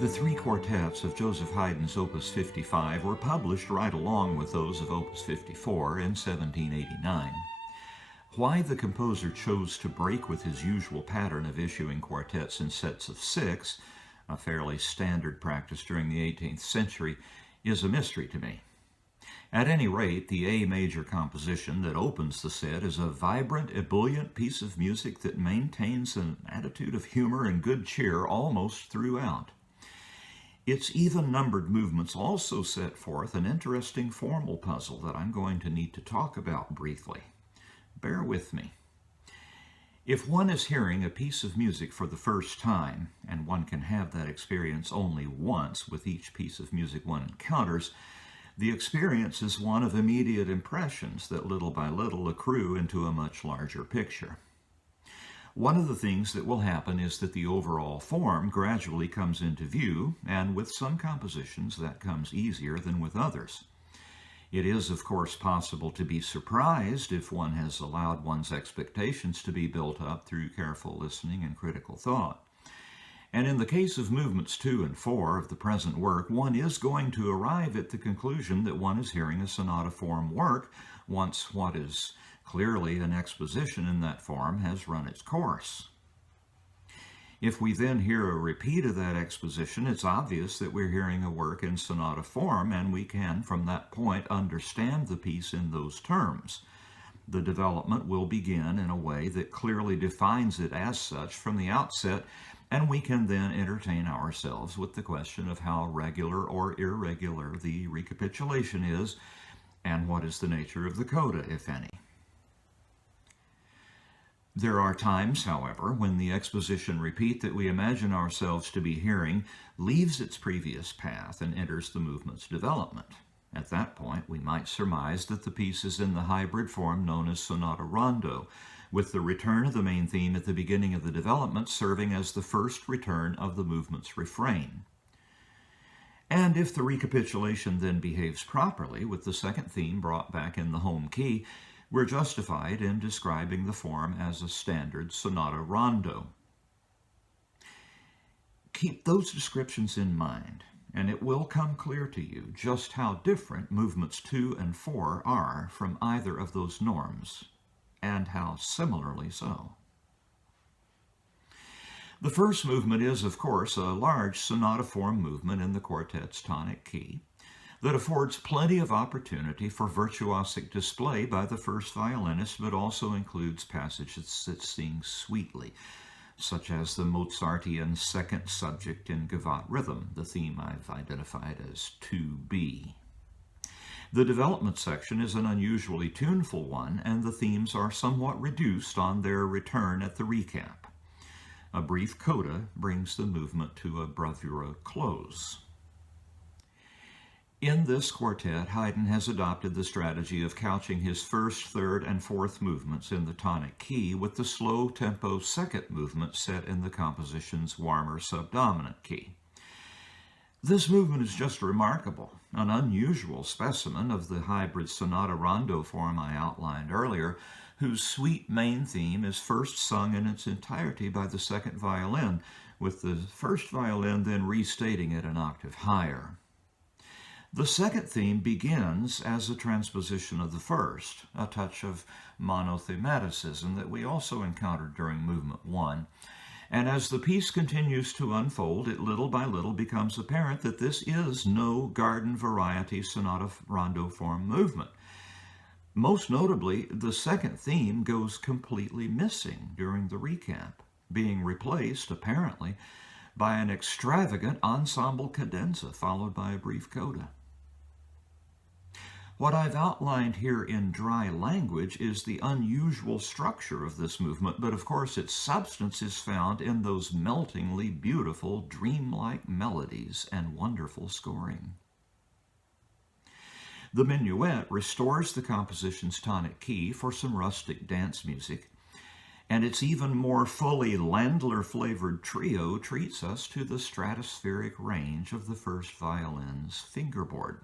The three quartets of Joseph Haydn's Opus 55 were published right along with those of Opus 54 in 1789. Why the composer chose to break with his usual pattern of issuing quartets in sets of 6, a fairly standard practice during the 18th century, is a mystery to me. At any rate, the A major composition that opens the set is a vibrant, ebullient piece of music that maintains an attitude of humor and good cheer almost throughout. Its even-numbered movements also set forth an interesting formal puzzle that I'm going to need to talk about briefly. Bear with me. If one is hearing a piece of music for the first time, and one can have that experience only once with each piece of music one encounters, the experience is one of immediate impressions that little by little accrue into a much larger picture. One of the things that will happen is that the overall form gradually comes into view, and with some compositions that comes easier than with others. It is, of course, possible to be surprised if one has allowed one's expectations to be built up through careful listening and critical thought. And in the case of movements 2 and 4 of the present work, one is going to arrive at the conclusion that one is hearing a sonata form work once what is clearly an exposition in that form has run its course. If we then hear a repeat of that exposition, it's obvious that we're hearing a work in sonata form, and we can, from that point, understand the piece in those terms. The development will begin in a way that clearly defines it as such from the outset, and we can then entertain ourselves with the question of how regular or irregular the recapitulation is, and what is the nature of the coda, if any. There are times, however, when the exposition repeat that we imagine ourselves to be hearing leaves its previous path and enters the movement's development. At that point, we might surmise that the piece is in the hybrid form known as sonata rondo, with the return of the main theme at the beginning of the development serving as the first return of the movement's refrain. And if the recapitulation then behaves properly, with the second theme brought back in the home key, we're justified in describing the form as a standard sonata rondo. Keep those descriptions in mind, and it will come clear to you just how different movements 2 and 4 are from either of those norms, and how similarly so. The first movement is, of course, a large sonata form movement in the quartet's tonic key that affords plenty of opportunity for virtuosic display by the first violinist, but also includes passages that sing sweetly, such as the Mozartian second subject in Gavotte rhythm, the theme I've identified as 2B. The development section is an unusually tuneful one, and the themes are somewhat reduced on their return at the recap. A brief coda brings the movement to a bravura close. In this quartet, Haydn has adopted the strategy of couching his first, third, and fourth movements in the tonic key with the slow tempo second movement set in the composition's warmer subdominant key. This movement is just remarkable, an unusual specimen of the hybrid sonata rondo form I outlined earlier, whose sweet main theme is first sung in its entirety by the second violin, with the first violin then restating it an octave higher. The second theme begins as a transposition of the first, a touch of monothematicism that we also encountered during movement 1. And as the piece continues to unfold, it little by little becomes apparent that this is no garden variety sonata rondo form movement. Most notably, the second theme goes completely missing during the recap, being replaced, apparently, by an extravagant ensemble cadenza followed by a brief coda. What I've outlined here in dry language is the unusual structure of this movement, but of course its substance is found in those meltingly beautiful, dreamlike melodies and wonderful scoring. The minuet restores the composition's tonic key for some rustic dance music, and its even more fully Landler-flavored trio treats us to the stratospheric range of the first violin's fingerboard.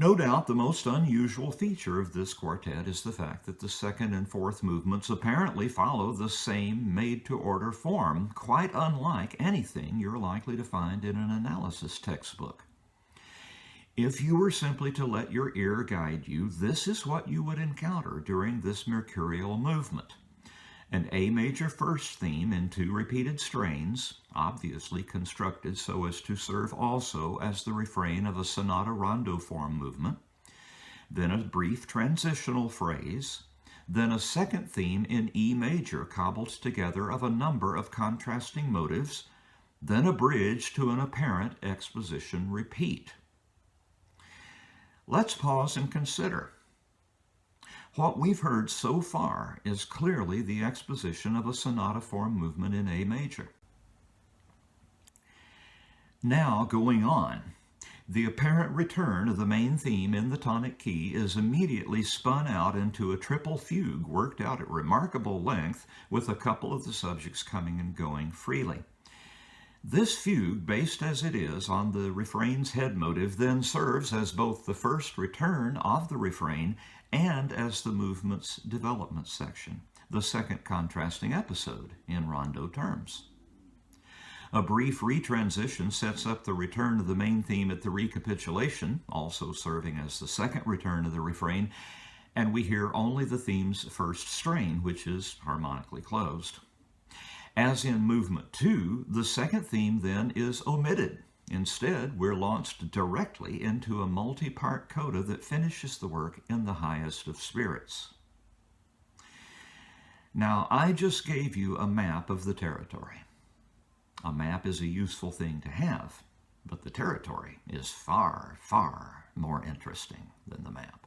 No doubt the most unusual feature of this quartet is the fact that the second and fourth movements apparently follow the same made-to-order form, quite unlike anything you're likely to find in an analysis textbook. If you were simply to let your ear guide you, this is what you would encounter during this mercurial movement. An A major first theme in 2 repeated strains, obviously constructed so as to serve also as the refrain of a sonata rondo form movement, then a brief transitional phrase, then a second theme in E major cobbled together of a number of contrasting motives, then a bridge to an apparent exposition repeat. Let's pause and consider. What we've heard so far is clearly the exposition of a sonata form movement in A major. Now, going on, the apparent return of the main theme in the tonic key is immediately spun out into a triple fugue worked out at remarkable length with a couple of the subjects coming and going freely. This fugue, based as it is on the refrain's head motive, then serves as both the first return of the refrain and as the movement's development section, the second contrasting episode in rondo terms. A brief retransition sets up the return of the main theme at the recapitulation, also serving as the second return of the refrain, and we hear only the theme's first strain, which is harmonically closed. As in movement 2, the second theme then is omitted. Instead, we're launched directly into a multi-part coda that finishes the work in the highest of spirits. Now, I just gave you a map of the territory. A map is a useful thing to have, but the territory is far, far more interesting than the map.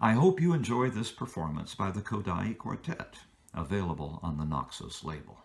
I hope you enjoy this performance by the Kodály Quartet, available on the Naxos label.